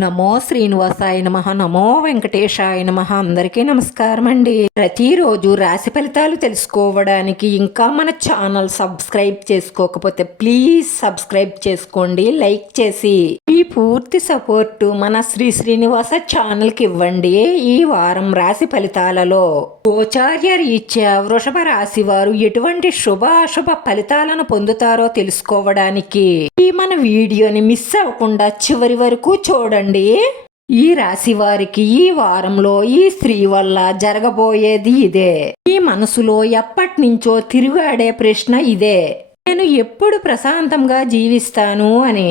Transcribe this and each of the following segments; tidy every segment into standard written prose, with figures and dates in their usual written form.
నమో శ్రీనివాసాయ నమః. నమో వెంకటేశాయ నమః. అందరికీ నమస్కారం అండి. ప్రతిరోజు రాశి ఫలితాలు తెలుసుకోవడానికి ఇంకా మన ఛానల్ సబ్స్క్రైబ్ చేసుకోకపోతే ప్లీజ్ సబ్స్క్రైబ్ చేసుకోండి, లైక్ చేసి ఈ పూర్తి సపోర్ట్ మన శ్రీనివాస ఛానల్ కి ఇవ్వండి. ఈ వారం రాశి ఫలితాలలో గోచార్య రీత్యా వృషభ రాశి వారు ఎటువంటి శుభ అశుభ ఫలితాలను పొందుతారో తెలుసుకోవడానికి ఈ మన వీడియోని మిస్ అవ్వకుండా చివరి వరకు చూడండి. ఈ రాశి వారికి ఈ వారంలో ఈ స్త్రీ వల్ల జరగబోయేది ఇదే. ఈ మనసులో ఎప్పటి నుంచో తిరుగాడే ప్రశ్న ఇదే: నేను ఎప్పుడు ప్రశాంతంగా జీవిస్తాను అని.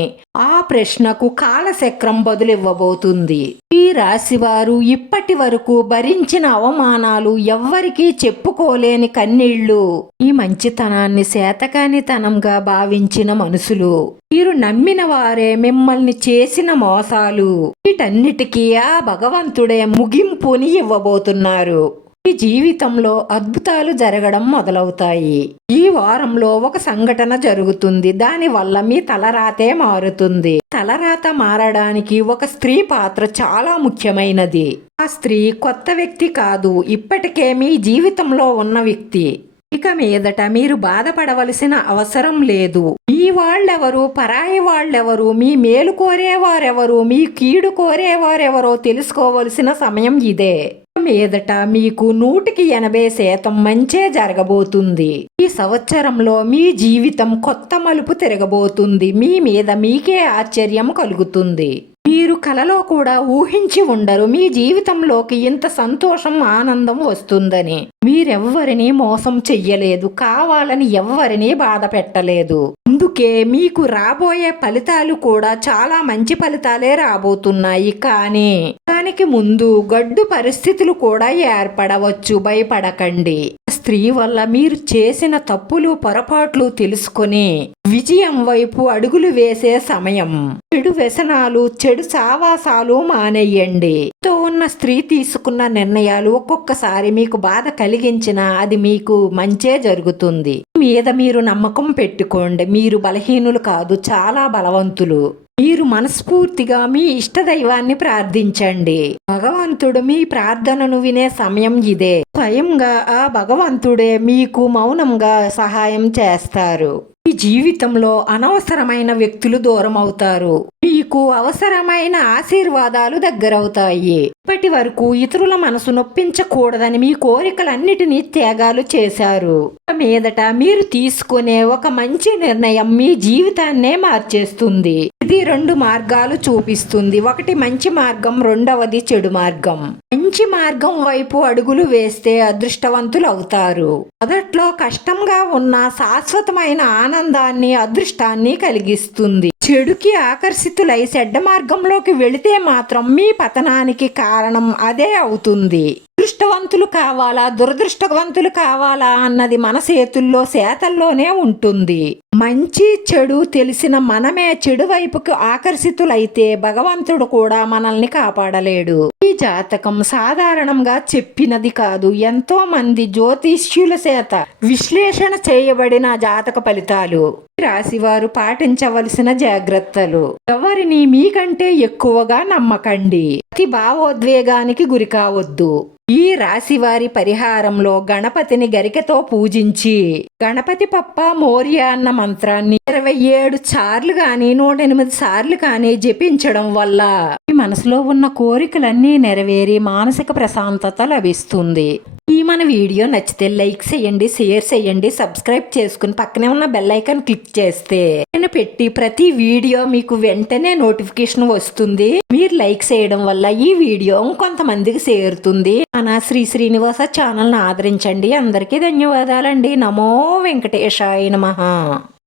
ఆ ప్రశ్నకు కాలచక్రం బదులివ్వబోతుంది. ఈ రాశివారు ఇప్పటి వరకు భరించిన అవమానాలు, ఎవ్వరికీ చెప్పుకోలేని కన్నీళ్లు, ఈ మంచితనాన్ని శాతకానితనంగా భావించిన మనుషులు, మీరు నమ్మిన వారే మిమ్మల్ని చేసిన మోసాలు, వీటన్నిటికీ ఆ భగవంతుడే ముగింపుని ఇవ్వబోతున్నారు. ఈ జీవితంలో అద్భుతాలు జరగడం మొదలవుతాయి. ఈ వారంలో ఒక సంఘటన జరుగుతుంది. దానివల్ల మీ తలరాతే మారుతుంది. తలరాత మారడానికి ఒక స్త్రీ పాత్ర చాలా ముఖ్యమైనది. ఆ స్త్రీ కొత్త వ్యక్తి కాదు, ఇప్పటికే మీ జీవితంలో ఉన్న వ్యక్తి. ఇక మీదట మీరు బాధపడవలసిన అవసరం లేదు. మీ వాళ్ళెవరు, పరాయి వాళ్ళెవరు, మీ మేలు కోరేవారెవరు, మీ కీడు కోరేవారెవరో తెలుసుకోవలసిన సమయం ఇదే. మీదట మీకు 180% మంచే జరగబోతుంది. ఈ సంవత్సరంలో మీ జీవితం కొత్త మలుపు తిరగబోతుంది. మీ మీద మీకే ఆశ్చర్యం కలుగుతుంది. మీరు కలలో కూడా ఊహించి ఉండరు మీ జీవితంలోకి ఇంత సంతోషం, ఆనందం వస్తుందని. మీరెవ్వరినీ మోసం చెయ్యలేదు, కావాలని ఎవ్వరినీ బాధ పెట్టలేదు. అందుకే మీకు రాబోయే ఫలితాలు కూడా చాలా మంచి ఫలితాలే రాబోతున్నాయి. కానీ దానికి ముందు గడ్డు పరిస్థితులు కూడా ఏర్పడవచ్చు. భయపడకండి. స్త్రీ వల్ల మీరు చేసిన తప్పులు, పొరపాట్లు తెలుసుకొని విజయం వైపు అడుగులు వేసే సమయం. చెడు వ్యసనాలు, చెడు సావాసాలు మానేయండి. తో ఉన్న స్త్రీ తీసుకున్న నిర్ణయాలు ఒక్కొక్కసారి మీకు బాధ కలిగించినా అది మీకు మంచే జరుగుతుంది. మీద మీరు నమ్మకం పెట్టుకోండి. మీరు బలహీనులు కాదు, చాలా బలవంతులు. మీరు మనస్ఫూర్తిగా మీ ఇష్టదైవాన్ని ప్రార్థించండి. భగవంతుడు మీ ప్రార్థనను వినే సమయం ఇదే. స్వయంగా ఆ భగవంతుడే మీకు మౌనంగా సహాయం చేస్తారు. మీ జీవితంలో అనవసరమైన వ్యక్తులు దూరం అవుతారు. మీకు అవసరమైన ఆశీర్వాదాలు దగ్గరవుతాయి. ఇప్పటి వరకు ఇతరుల మనసు నొప్పించకూడదని మీ కోరికలన్నిటినీ త్యాగాలు చేశారు. మీదట మీరు తీసుకునే ఒక మంచి నిర్ణయం మీ జీవితాన్నే మార్చేస్తుంది. ఇది 2 మార్గాలు చూపిస్తుంది. ఒకటి మంచి మార్గం, రెండవది చెడు మార్గం. మంచి మార్గం వైపు అడుగులు వేస్తే అదృష్టవంతులు అవుతారు. మొదట్లో కష్టంగా ఉన్న శాశ్వతమైన ఆనందాన్ని, అదృష్టాన్ని కలిగిస్తుంది. చెడుకి ఆకర్షితులై చెడ్డ మార్గంలోకి వెళితే మాత్రం మీ పతనానికి కారణం అదే అవుతుంది. అదృష్టవంతులు కావాలా, దురదృష్టవంతులు కావాలా అన్నది మన చేతుల్లో, చేతల్లోనే ఉంటుంది. మంచి చెడు తెలిసిన మనమే చెడు వైపుకు ఆకర్షితులైతే భగవంతుడు కూడా మనల్ని కాపాడలేడు. ఈ జాతకం సాధారణంగా చెప్పినది కాదు. ఎంతో మంది జ్యోతిష్యుల చేత విశ్లేషణ చేయబడిన జాతక ఫలితాలు. రాశివారు పాటించవలసిన జాగ్రత్తలు: ఎవరిని మీకంటే ఎక్కువగా నమ్మకండి. అతి భావోద్వేగానికి గురి కావద్దు. ఈ రాశివారి పరిహారంలో గణపతిని గరికతో పూజించి గణపతి పప్ప మోర్య అన్న మంత్రాన్ని 27 సార్లు కానీ 108 సార్లు కానీ జపించడం వల్ల మీ మనసులో ఉన్న కోరికలన్నీ నెరవేరి మానసిక ప్రశాంతత లభిస్తుంది. ఈ మన వీడియో నచ్చితే లైక్ చేయండి, షేర్ చేయండి, సబ్స్క్రైబ్ చేసుకుని పక్కనే ఉన్న బెల్ ఐకాన్ క్లిక్ చేస్తే నేను పెట్టి ప్రతి వీడియో మీకు వెంటనే నోటిఫికేషన్ వస్తుంది. మీరు లైక్ చేయడం వల్ల ఈ వీడియో ఇంకొంతమందికి చేరుతుంది. మన శ్రీనివాస ఛానల్ని ఆదరించండి. అందరికీ ధన్యవాదాలండి. నమో వెంకటేశాయ నమః.